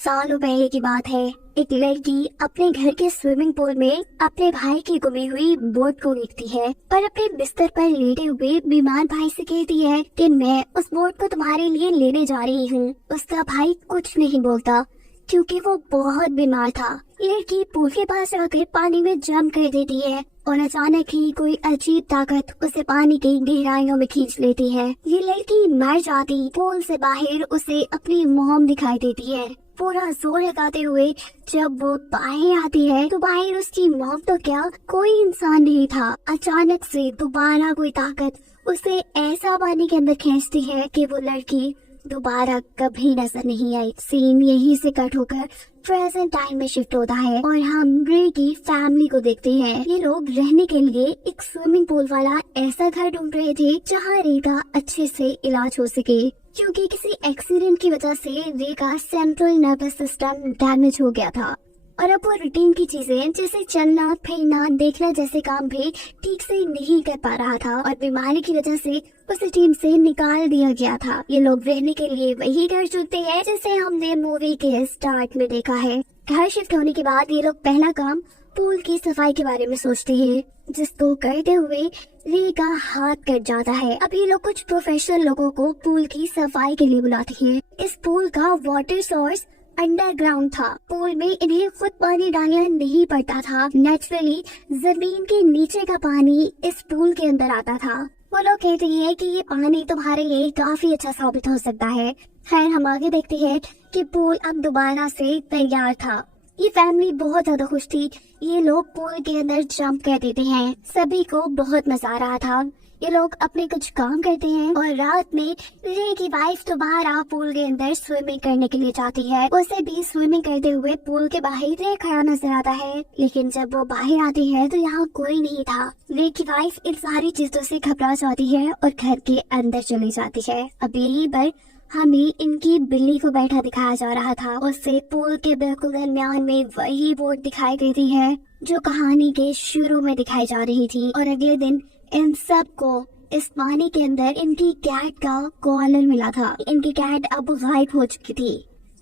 सालों पहले की बात है। एक लड़की अपने घर के स्विमिंग पूल में अपने भाई की गुमी हुई बोट को देखती है, पर अपने बिस्तर पर लेटे हुए बीमार भाई से कहती है कि मैं उस बोट को तुम्हारे लिए लेने जा रही हूँ। उसका भाई कुछ नहीं बोलता क्योंकि वो बहुत बीमार था। लड़की पूल के पास आकर पानी में जंप कर देती है और अचानक ही कोई अजीब ताकत उसे पानी की गहराइयों में खींच लेती है। ये लड़की मर जाती। पूल से बाहर उसे अपनी मॉम दिखाई देती है। पूरा जोर लगाते हुए जब वो बाहर आती है तो बाहर उसकी मॉम तो क्या, कोई इंसान नहीं था। अचानक से दोबारा कोई ताकत उसे ऐसा पानी के अंदर खींचती है कि वो लड़की दोबारा कभी नजर नहीं आई। सीन यहीं से कट होकर प्रेजेंट टाइम में शिफ्ट होता है और हम रे की फैमिली को देखते हैं। ये लोग रहने के लिए एक स्विमिंग पूल वाला ऐसा घर ढूंढ रहे थे जहाँ रे का अच्छे से इलाज हो सके, क्योंकि किसी एक्सीडेंट की वजह से रे का सेंट्रल नर्वस सिस्टम डैमेज हो गया था और अब वो रूटीन की चीजें जैसे चलना फिरना देखना जैसे काम भी ठीक से नहीं कर पा रहा था और बीमारी की वजह से उसे टीम से निकाल दिया गया था। ये लोग रहने के लिए वही घर चुनते हैं जैसे हमने मूवी के स्टार्ट में देखा है। घर शिफ्ट होने के बाद ये लोग पहला काम पूल की सफाई के बारे में सोचते हैं, जिसको करते हुए रे का हाथ कट जाता है। अब ये लोग कुछ प्रोफेशनल लोगों को पूल की सफाई के लिए बुलाते हैं। इस पूल का वाटर सोर्स अंडरग्राउंड था। पूल में इन्हें खुद पानी डालना नहीं पड़ता था। नेचुरली जमीन के नीचे का पानी इस पूल के अंदर आता था। वो लोग कहते हैं कि ये पानी तुम्हारे लिए काफी अच्छा साबित हो सकता है। खैर, हम आगे देखते हैं कि पूल अब दोबारा से तैयार था। ये फैमिली बहुत ज्यादा खुश थी। ये लोग पूल के अंदर जंप कर देते हैं। सभी को बहुत मजा आ रहा था। ये लोग अपने कुछ काम करते हैं और रात में रे की वाइफ दोबारा पूल के अंदर स्विमिंग करने के लिए जाती है। उसे भी स्विमिंग करते हुए पूल के बाहर रे खड़ा नजर आता है, लेकिन जब वो बाहर आती है तो यहाँ कोई नहीं था। रे की वाइफ इन सारी चीजों से घबरा जाती है और घर के अंदर चली जाती है। अब यहीं पर हमें इनकी बिल्ली को बैठा दिखाया जा रहा था। उससे पूल के बिल्कुल दरमियान में वही बोट दिखाई देती है जो कहानी के शुरू में दिखाई जा रही थी। और अगले दिन इन सब को इस पानी के अंदर इनकी कैट का कॉलर मिला था। इनकी कैट अब गायब हो चुकी थी।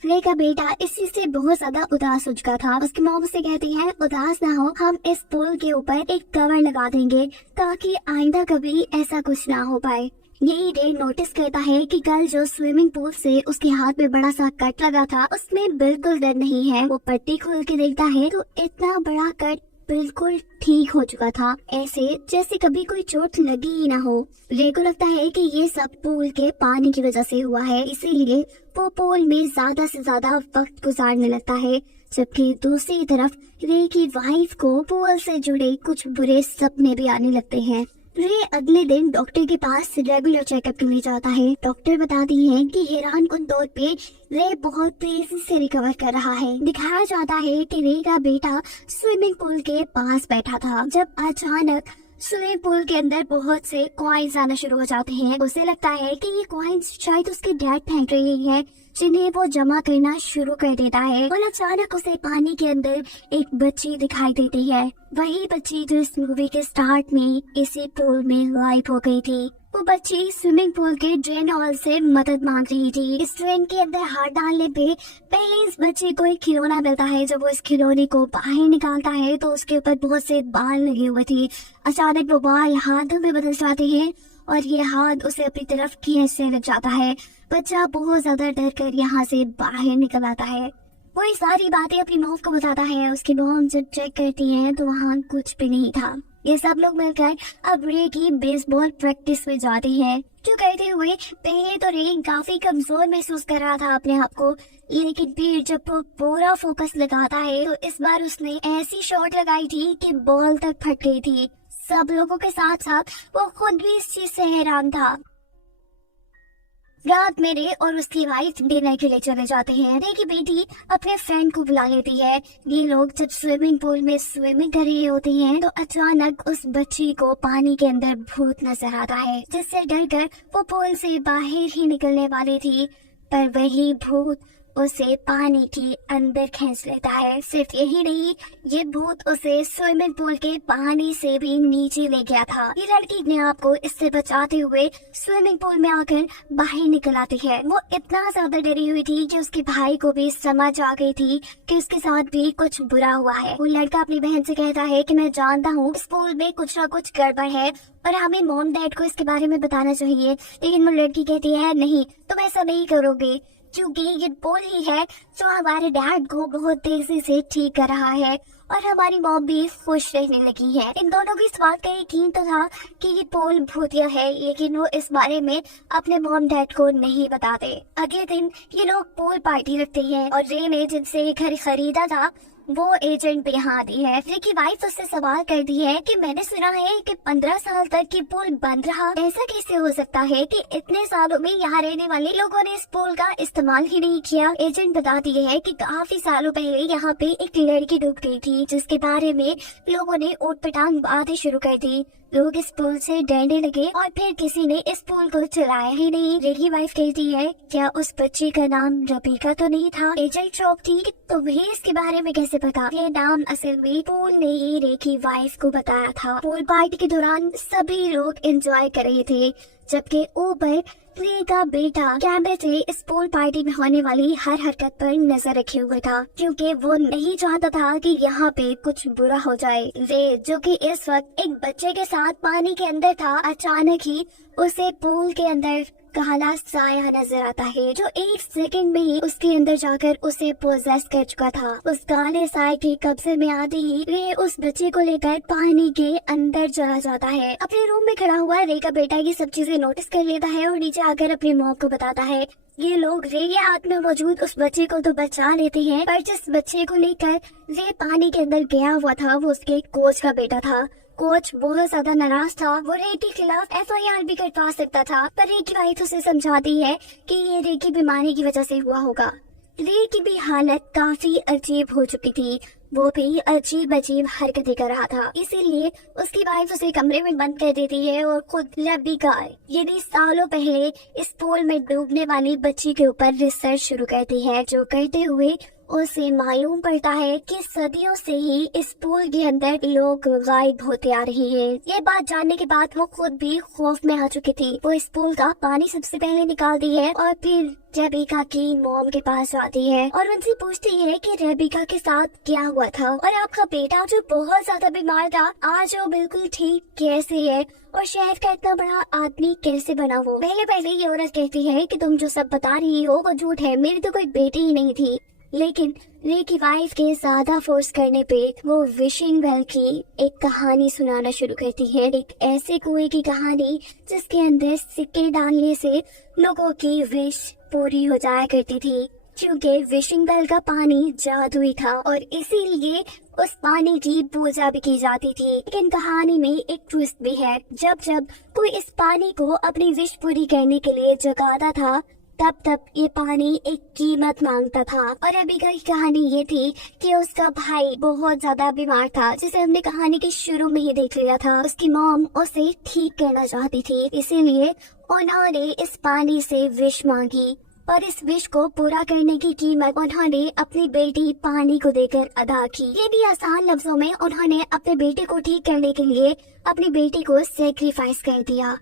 रे का बेटा इस चीज से बहुत ज्यादा उदास हो चुका था। उसकी मॉम से कहती है, उदास ना हो, हम इस पुल के ऊपर एक कवर लगा देंगे ताकि आइंदा कभी ऐसा कुछ ना हो पाए। यही रे नोटिस करता है कि कल जो स्विमिंग पूल से उसके हाथ में बड़ा सा कट लगा था उसमें बिल्कुल दर्द नहीं है। वो पट्टी खोल के देखता है तो इतना बड़ा कट बिल्कुल ठीक हो चुका था, ऐसे जैसे कभी कोई चोट लगी ही ना हो। रे को लगता है कि ये सब पूल के पानी की वजह से हुआ है, इसीलिए वो पूल में ज्यादा से ज्यादा वक्त गुजारने लगता है। जबकि दूसरी तरफ रे की वाइफ को पूल से जुड़े कुछ बुरे सपने भी आने लगते हैं। रे अगले दिन डॉक्टर के पास रेगुलर चेकअप के लिए जाता है। डॉक्टर बताती है कि हैरानकुन तौर पे रे बहुत तेजी से रिकवर कर रहा है। दिखाया जाता है कि रे का बेटा स्विमिंग पूल के पास बैठा था जब अचानक स्विमिंग पूल के अंदर बहुत से कॉइन्स आना शुरू हो जाते हैं। उसे लगता है कि ये कॉइन्स शायद उसके डैड फेंक रही है, जिन्हें वो जमा करना शुरू कर देता है। और अचानक उसे पानी के अंदर एक बच्ची दिखाई देती है, वही बच्ची जो इस मूवी के स्टार्ट में इसी पूल में गायब हो गई थी। वो बच्ची स्विमिंग पूल के ड्रेन हॉल से मदद मांग रही थी। इस ड्रेन के अंदर हाथ डालने पे पहले इस बच्चे को एक खिलौना मिलता है। जब वो इस खिलौने को बाहर निकालता है तो उसके ऊपर बहुत से बाल लगे हुए थे। अचानक वो बाल हाथों में बदल जाते हैं और ये हाथ उसे अपनी तरफ खींचने लग जाता है। बच्चा बहुत ज्यादा डर कर यहाँ से बाहर निकल आता है। वो ये सारी बातें अपनी मॉम को बताता है। उसकी मॉम जब चेक करती है तो वहाँ कुछ भी नहीं था। ये सब लोग मिलकर अब रे की बेसबॉल प्रैक्टिस में जाते हैं। जो करते हुए पहले तो रे काफी कमजोर महसूस कर रहा था अपने आप को, लेकिन फिर जब वो पूरा फोकस लगाता है तो इस बार उसने ऐसी शॉट लगाई थी कि बॉल तक फट गई थी। सब लोगों के साथ साथ वो खुद भी इस चीज से हैरान था। रात में रे और उसकी वाइफ डिनर के लिए चले जाते हैं। रे की बेटी अपने फ्रेंड को बुला लेती है। ये लोग जब स्विमिंग पूल में स्विमिंग कर रहे होते हैं तो अचानक उस बच्ची को पानी के अंदर भूत नजर आता है, जिससे डर कर वो पूल से बाहर ही निकलने वाली थी, पर वही भूत उसे पानी के अंदर खींच लेता है। सिर्फ यही नहीं, ये भूत उसे स्विमिंग पूल के पानी से भी नीचे ले गया था। ये लड़की अपने आप को इससे बचाते हुए स्विमिंग पूल में आकर बाहर निकल आती है। वो इतना ज्यादा डरी हुई थी कि उसके भाई को भी समझ आ गई थी कि उसके साथ भी कुछ बुरा हुआ है। वो लड़का अपनी बहन से कहता है कि मैं जानता हूँ इस पूल में कुछ ना कुछ गड़बड़ है और हमें मॉम डैड को इसके बारे में बताना चाहिए, लेकिन वो लड़की कहती है नहीं, तुम ऐसा नहीं करोगे, क्योंकि ये पूल ही है जो हमारे डैड को बहुत तेजी से ठीक कर रहा है और हमारी मॉम भी खुश रहने लगी है। इन दोनों की इस बात का यकीन तो था कि ये पूल भूतिया है, लेकिन वो इस बारे में अपने मॉम डैड को नहीं बताते। अगले दिन ये लोग पूल पार्टी रखते हैं और रे ने जिनसे ये घर खरीदा था वो एजेंट भी यहाँ आती है। रे की वाइफ उससे सवाल करती है कि मैंने सुना है कि 15 साल तक ये पुल बंद रहा, ऐसा कैसे हो सकता है कि इतने सालों में यहाँ रहने वाले लोगों ने इस पुल का इस्तेमाल ही नहीं किया। एजेंट बताती है कि काफी सालों पहले यहाँ पे एक लड़की डूब गई थी, जिसके बारे में लोगों ने ऊट पटांग बातें शुरू कर दी। लोग इस पुल से डरने लगे और फिर किसी ने इस पुल को चलाया ही नहीं। रे की वाइफ कहती है क्या उस बच्ची का नाम रबीका तो नहीं था? एजेंट शॉक थी कि तुम्हें इसके बारे में कैसे पता? ये नाम असल में पूल ने ही रे की वाइफ को बताया था। पूल पार्टी के दौरान सभी लोग एंजॉय कर रहे थे, जबकि ऊपर रे का बेटा कैम्बेट इस पूल पार्टी में होने वाली हर हरकत पर नजर रखे हुए था, क्योंकि वो नहीं चाहता था कि यहाँ पे कुछ बुरा हो जाए। रे जो कि इस वक्त एक बच्चे के साथ पानी के अंदर था, अचानक ही उसे पूल के अंदर काला साया नजर आता है जो एक सेकंड में ही उसके अंदर जाकर उसे पोजेस कर चुका था। उस काले साए के कब्जे में आते ही रे उस बच्चे को लेकर पानी के अंदर चला जाता है। अपने रूम में खड़ा हुआ रे का बेटा ये सब चीजें नोटिस कर लेता है और नीचे आकर अपनी मॉम को बताता है। ये लोग रे के हाथ में मौजूद उस बच्चे को तो बचा लेते हैं, पर जिस बच्चे को लेकर रे पानी के अंदर गया हुआ था वो उसके कोच का बेटा था। कोच बहुत ज्यादा नाराज था, वो रे के खिलाफ FIR भी करवा सकता था, पर रे की वाइफ उसे समझाती है कि ये रे की बीमारी की वजह से हुआ होगा। रे की भी हालत काफी अजीब हो चुकी थी, वो भी अजीब अजीब हरकतें कर रहा था, इसीलिए उसकी वाइफ उसे कमरे में बंद कर देती है और खुद रबीका यानी सालों पहले इस पूल में डूबने वाली बच्ची के ऊपर रिसर्च शुरू करती है, जो करते हुए उसे मालूम पड़ता है कि सदियों से ही इस पूल के अंदर लोग गायब होते आ रहे हैं। ये बात जानने के बाद वो खुद भी खौफ में आ चुकी थी। वो इस पूल का पानी सबसे पहले निकालती है और फिर रबीका की मॉम के पास जाती है और उनसे पूछती है कि रबीका के साथ क्या हुआ था और आपका बेटा जो बहुत ज्यादा बीमार था आज वो बिल्कुल ठीक कैसे है और शहर का इतना बड़ा आदमी कैसे बना। वो पहले ये औरत कहती है कि तुम जो सब बता रही हो वो झूठ है, मेरी तो कोई बेटी ही नहीं थी। लेकिन रे की वाइफ के ज्यादा फोर्स करने पे वो विशिंग वेल की एक कहानी सुनाना शुरू करती है, एक ऐसे कुएं की कहानी जिसके अंदर सिक्के डालने से लोगों की विश पूरी हो जाया करती थी, क्योंकि विशिंग वेल का पानी जादुई था और इसीलिए उस पानी की पूजा भी की जाती थी। लेकिन कहानी में एक ट्विस्ट भी है, जब जब कोई इस पानी को अपनी विश पूरी करने के लिए जगाता था तब तब ये पानी एक कीमत मांगता था। और रबीका की कहानी ये थी कि उसका भाई बहुत ज्यादा बीमार था, जिसे हमने कहानी के शुरू में ही देख लिया था। उसकी मॉम उसे ठीक करना चाहती थी, इसीलिए उन्होंने इस पानी से विश मांगी और इस विश को पूरा करने की कीमत उन्होंने अपनी बेटी पानी को देकर अदा की। ये भी आसान लफ्जों में उन्होंने अपने बेटे को ठीक करने के लिए अपनी बेटी को सेक्रीफाइस कर दिया।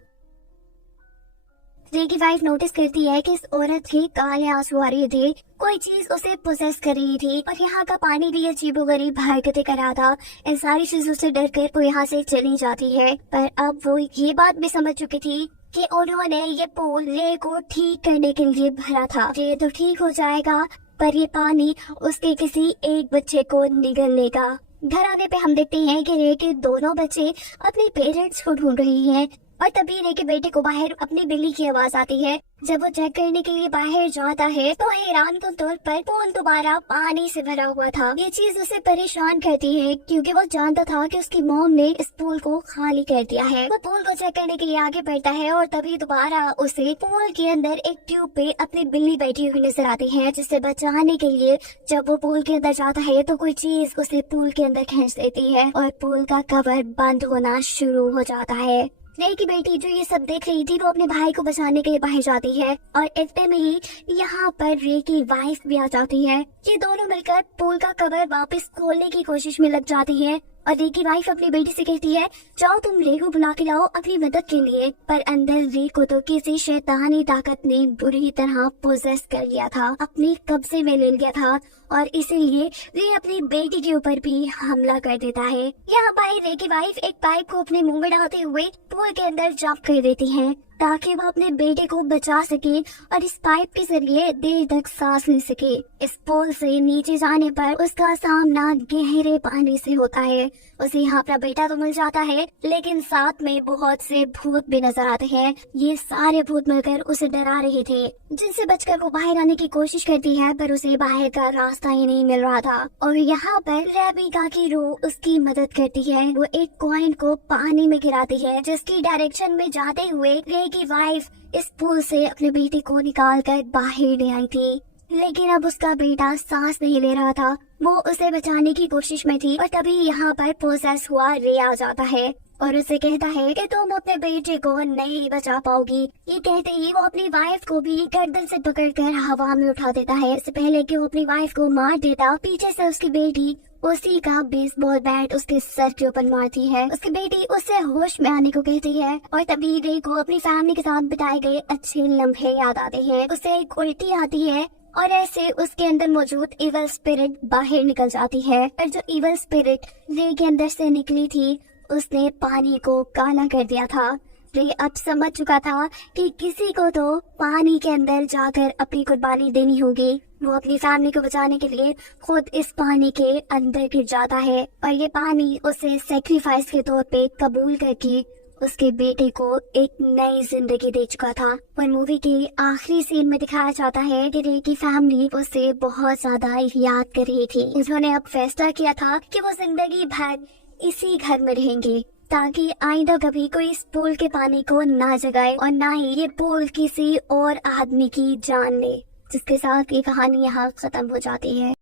रे की वाइफ नोटिस करती है कि इस औरत के काले आंसू आ रहे थे, कोई चीज उसे पोसेस कर रही थी और यहाँ का पानी भी अजीबोगरीब हरकतें कर रहा था। इन सारी चीजों से डरकर वो यहाँ से चली जाती है, पर अब वो ये बात भी समझ चुकी थी कि उन्होंने ये पूल रे को ठीक करने के लिए भरा था। रे तो ठीक हो जाएगा, पर ये पानी उसके किसी एक बच्चे को निगल लेगा। घर आने पे हम देखते हैं कि रे के दोनों बच्चे अपने पेरेंट्स को ढूंढ रही हैं और तभी रे के बेटे को बाहर अपनी बिल्ली की आवाज आती है। जब वो चेक करने के लिए बाहर जाता है तो हैरान के तौर पर पूल दोबारा पानी से भरा हुआ था। ये चीज उसे परेशान करती है क्योंकि वो जानता था कि उसकी मॉम ने इस पूल को खाली कर दिया है। वो पूल को चेक करने के लिए आगे बढ़ता है और तभी दोबारा उसे पूल के अंदर एक ट्यूब पे अपनी बिल्ली बैठी हुई नजर आती है, जिसे बचाने के लिए जब वो पूल के अंदर जाता है तो कोई चीज उसे पूल के अंदर खींच देती है और पूल का कवर बंद होना शुरू हो जाता है। रे की बेटी जो ये सब देख रही थी वो अपने भाई को बचाने के लिए बाहर जाती है और इतने में ही यहाँ पर रे की वाइफ भी आ जाती है। ये दोनों मिलकर पूल का कवर वापस खोलने की कोशिश में लग जाती है और रे की वाइफ अपनी बेटी से कहती है जाओ तुम रे को बुला के लाओ अपनी मदद के लिए। पर अंदर रे को तो किसी शैतानी ताकत ने बुरी तरह पोजेस कर लिया था, अपने कब्जे में ले लिया था और इसीलिए रे अपनी बेटी के ऊपर भी हमला कर देता है। यहाँ पर रे की वाइफ एक पाइप को अपने मुंह में डालते हुए पूल के अंदर जंप कर देती है ताकि वो अपने बेटे को बचा सके और इस पाइप के जरिए देर तक सांस ले सके। इस पुल से नीचे जाने पर उसका सामना गहरे पानी से होता है। उसे यहाँ अपना बेटा तो मिल जाता है लेकिन साथ में बहुत से भूत भी नजर आते हैं। ये सारे भूत मिलकर उसे डरा रहे थे, जिनसे बचकर वो बाहर आने की कोशिश करती है पर उसे बाहर का रास्ता ही नहीं मिल रहा था। और यहाँ पर रेबिका की रूह उसकी मदद करती है। वो एक कॉइन को पानी में गिराती है जिसकी डायरेक्शन में जाते हुए रे की वाइफ इस पुल से अपने बेटे को निकाल कर बाहर ले आई थी, लेकिन अब उसका बेटा सांस नहीं ले रहा था। वो उसे बचाने की कोशिश में थी और तभी यहाँ पर पोसेस हुआ रे आ जाता है और उसे कहता है कि तुम अपने बेटे को नहीं बचा पाओगी। ये कहते ही वो अपनी वाइफ को भी गर्दन से पकड़कर हवा में उठा देता है। इससे पहले कि वो अपनी वाइफ को मार देता, पीछे से उसकी बेटी उसी का बेसबॉल बैट उसके सर के ऊपर मारती है। उसकी बेटी उससे होश में आने को कहती है और तभी रे को अपनी फैमिली के साथ बिताए गए अच्छे लम्हे याद आते हैं। उसे एक उल्टी आती है और ऐसे उसके अंदर मौजूद इवल स्पिरिट बाहर निकल जाती है। और जो इवल स्पिरिट रे के अंदर से निकली थी उसने पानी को काला कर दिया था। रे अब समझ चुका था कि किसी को तो पानी के अंदर जाकर अपनी कुर्बानी देनी होगी। वो अपनी फैमिली को बचाने के लिए खुद इस पानी के अंदर गिर जाता है और ये पानी उसे सेक्रीफाइस के तौर पे कबूल करके उसके बेटे को एक नई जिंदगी दे चुका था। और मूवी के आखिरी सीन में दिखाया जाता है कि रे की फैमिली उसे बहुत ज्यादा याद कर रही थी। उन्होंने अब फैसला किया था कि वो जिंदगी भर इसी घर में रहेंगे ताकि आइंदा कभी कोई इस पूल के पानी को ना जगाए और ना ही ये पूल किसी और आदमी की जान ले। जिसके साथ ये कहानी यहाँ खत्म हो जाती है।